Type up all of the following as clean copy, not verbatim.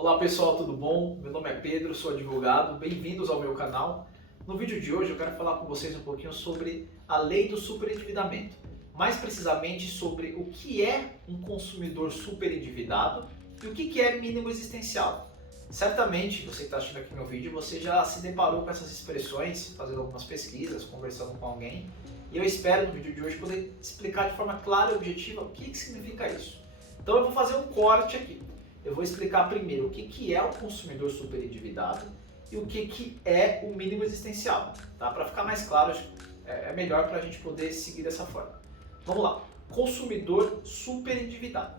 Olá pessoal, tudo bom? Meu nome é Pedro, sou advogado, bem-vindos ao meu canal. No vídeo de hoje eu quero falar com vocês um pouquinho sobre a lei do superendividamento, mais precisamente sobre o que é um consumidor superendividado e o que é mínimo existencial. Certamente, você que está assistindo aqui meu vídeo, você já se deparou com essas expressões, fazendo algumas pesquisas, conversando com alguém, e eu espero no vídeo de hoje poder explicar de forma clara e objetiva o que significa isso. Então eu vou fazer um corte aqui. Eu vou explicar primeiro o que é o consumidor superendividado e o que é o mínimo existencial. Tá? Para ficar mais claro, é melhor para a gente poder seguir dessa forma. Vamos lá. Consumidor superendividado.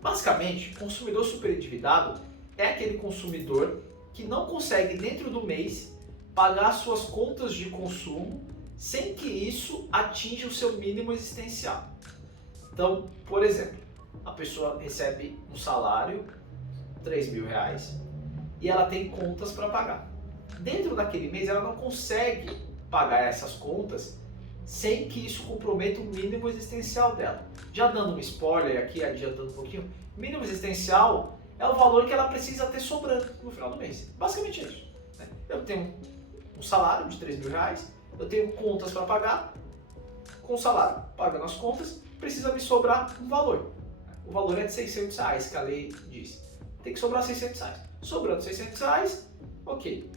Basicamente, consumidor superendividado é aquele consumidor que não consegue dentro do mês pagar suas contas de consumo sem que isso atinja o seu mínimo existencial. Então, por exemplo, a pessoa recebe um salário, R$ 3.000, e ela tem contas para pagar. Dentro daquele mês ela não consegue pagar essas contas sem que isso comprometa o mínimo existencial dela. Já dando um spoiler aqui, adiantando um pouquinho, mínimo existencial é o valor que ela precisa ter sobrando no final do mês. Basicamente é isso. Né? Eu tenho um salário de R$ 3.000, eu tenho contas para pagar, com o salário pagando as contas, precisa me sobrar um valor. O valor é de R$ 600, que a lei diz. Tem que sobrar R$ 600. Sobrando R$ 600, ok.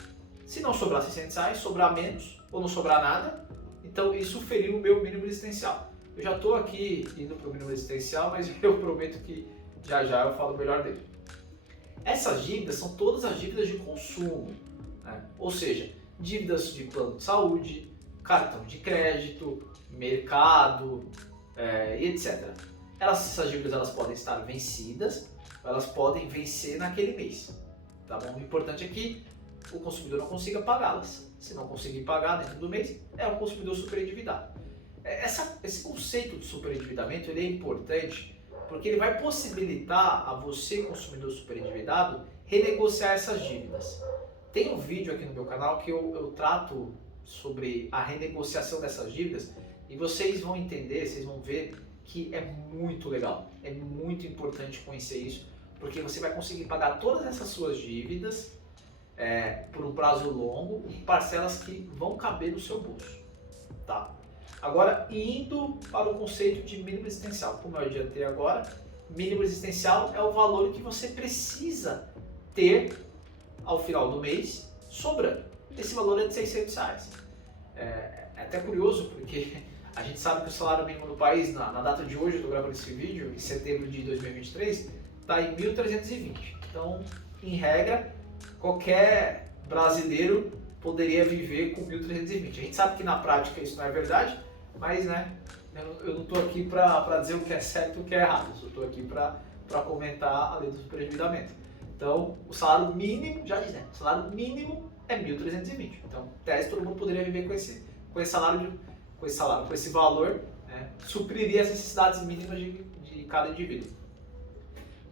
Se não sobrar R$ 600, sobrar menos ou não sobrar nada, então isso feriu o meu mínimo existencial. Eu já estou aqui indo para o mínimo existencial, mas eu prometo que já eu falo melhor dele. Essas dívidas são todas as dívidas de consumo, né? Ou seja, dívidas de plano de saúde, cartão de crédito, mercado, e etc. Essas dívidas elas podem estar vencidas, elas podem vencer naquele mês. Tá bom? O importante é que o consumidor não consiga pagá-las. Se não conseguir pagar dentro do mês, é um consumidor superendividado. Esse conceito de superendividamento ele é importante porque ele vai possibilitar a você, consumidor superendividado, renegociar essas dívidas. Tem um vídeo aqui no meu canal que eu trato sobre a renegociação dessas dívidas e vocês vão entender, vocês vão ver que é muito legal, é muito importante conhecer isso, porque você vai conseguir pagar todas essas suas dívidas por um prazo longo e parcelas que vão caber no seu bolso. Tá? Agora, indo para o conceito de mínimo existencial, como eu adiantei agora, mínimo existencial é o valor que você precisa ter ao final do mês sobrando. Esse valor é de R$ 600. É até curioso porque a gente sabe que o salário mínimo no país, na data de hoje, eu estou gravando esse vídeo, em setembro de 2023, está em 1.320. Então, em regra, qualquer brasileiro poderia viver com 1.320. A gente sabe que na prática isso não é verdade, mas né, eu não estou aqui para dizer o que é certo e o que é errado, eu só estou aqui para comentar a lei do superendividamento. Então, o salário mínimo, já diz, né? O salário mínimo é 1.320. Então, em tese, todo mundo poderia viver com esse salário, com esse valor, né, supriria as necessidades mínimas de cada indivíduo.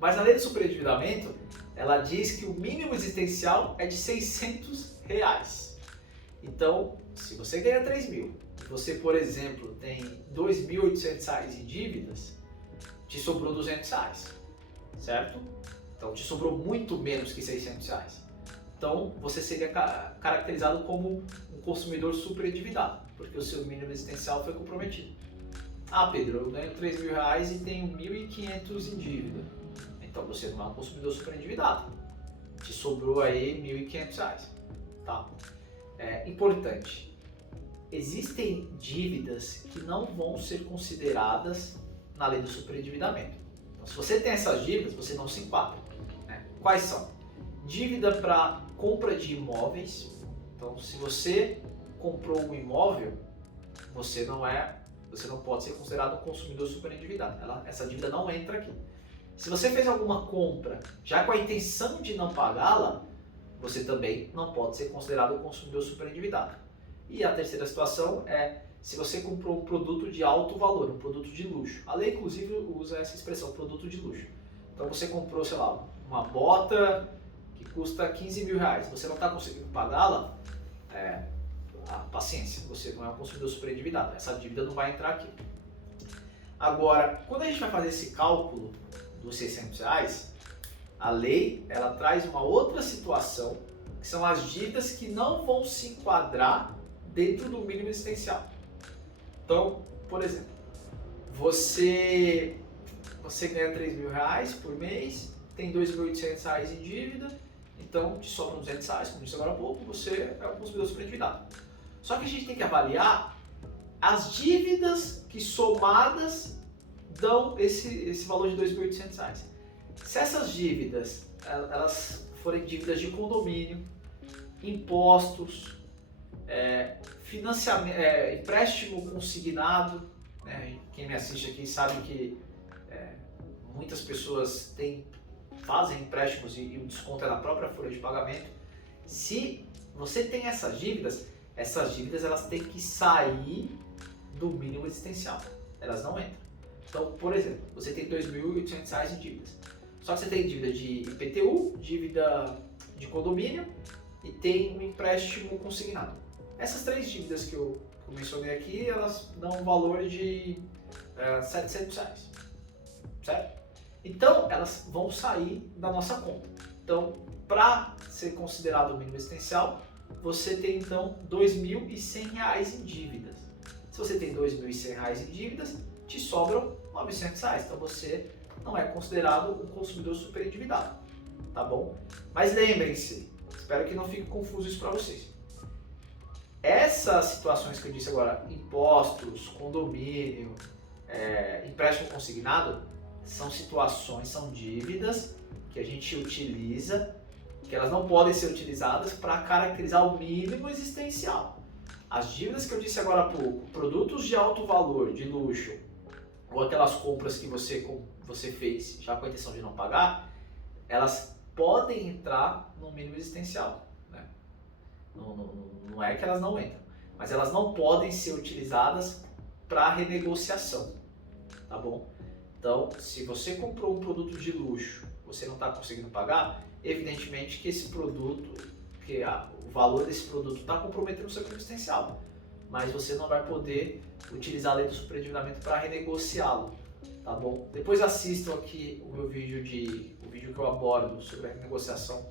Mas a lei do superendividamento, ela diz que o mínimo existencial é de R$ 600. Então, se você ganha 3.000, e você, por exemplo, tem R$ 2.800 em dívidas, te sobrou R$ 200, certo? Então, te sobrou muito menos que R$ 600. Então, você seria caracterizado como um consumidor superendividado, porque o seu mínimo existencial foi comprometido. Ah, Pedro, eu ganho R$ 3.000 e tenho 1.500 em dívida. Então, você não é um consumidor superendividado. Te sobrou aí R$ 1.500. Tá? Importante. Existem dívidas que não vão ser consideradas na lei do superendividamento. Então, se você tem essas dívidas, você não se enquadra. Né? Quais são? Dívida para compra de imóveis. Então, se você comprou um imóvel, você não pode ser considerado um consumidor superendividado. Essa dívida não entra aqui. Se você fez alguma compra já com a intenção de não pagá-la, você também não pode ser considerado um consumidor superendividado. E a terceira situação é se você comprou um produto de alto valor, um produto de luxo. A lei, inclusive, usa essa expressão, produto de luxo. Então, você comprou, sei lá, uma bota que custa R$ 15.000, você não está conseguindo pagá-la, paciência, você não é um consumidor superendividado, essa dívida não vai entrar aqui. Agora, quando a gente vai fazer esse cálculo dos R$ 600, A lei, ela traz uma outra situação, que são as dívidas que não vão se enquadrar dentro do mínimo existencial. Então, por exemplo, você ganha R$ 3.000 por mês, tem R$ 2.800 em dívida, então te sobram R$ 200, como disse agora há pouco, você é um consumidor superendividado. Só que a gente tem que avaliar as dívidas que somadas dão esse valor de R$ 2.800. Se essas dívidas elas forem dívidas de condomínio, impostos, financiamento, empréstimo consignado, né? Quem me assiste aqui sabe que muitas pessoas fazem empréstimos e o desconto é na própria folha de pagamento. Se você tem essas dívidas elas têm que sair do mínimo existencial, elas não entram. Então, por exemplo, você tem R$ 2.800 em dívidas, só que você tem dívida de IPTU, dívida de condomínio e tem um empréstimo consignado. Essas três dívidas que eu mencionei aqui, elas dão um valor de R$ 700, certo? Então, elas vão sair da nossa conta. Então, para ser considerado o mínimo existencial, você tem então R$ 2.100 em dívidas. Se você tem R$ 2.100 em dívidas, te sobram R$ 900. Então, você não é considerado um consumidor superendividado, tá bom? Mas lembrem-se, espero que não fique confuso isso para vocês. Essas situações que eu disse agora, impostos, condomínio, empréstimo consignado, são situações, são dívidas que a gente utiliza, que elas não podem ser utilizadas para caracterizar o mínimo existencial. As dívidas que eu disse agora há pouco, produtos de alto valor, de luxo, ou aquelas compras que você fez já com a intenção de não pagar, elas podem entrar no mínimo existencial, né? Não é que elas não entram, mas elas não podem ser utilizadas para renegociação, tá bom? Então, se você comprou um produto de luxo, você não está conseguindo pagar, evidentemente que esse produto, o valor desse produto está comprometendo o seu mínimo existencial, mas você não vai poder utilizar a lei do superendividamento para renegociá-lo, tá bom? Depois assistam aqui o meu vídeo que eu abordo sobre a renegociação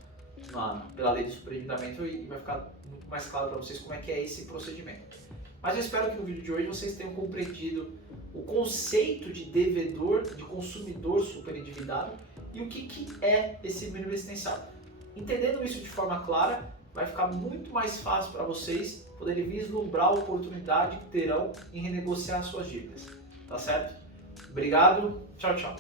pela lei do superendividamento e vai ficar muito mais claro para vocês como é que é esse procedimento. Mas eu espero que no vídeo de hoje vocês tenham compreendido o conceito de devedor, de consumidor superendividado e o que é esse mínimo existencial. Entendendo isso de forma clara, vai ficar muito mais fácil para vocês poderem vislumbrar a oportunidade que terão em renegociar suas dívidas. Tá certo? Obrigado, tchau, tchau.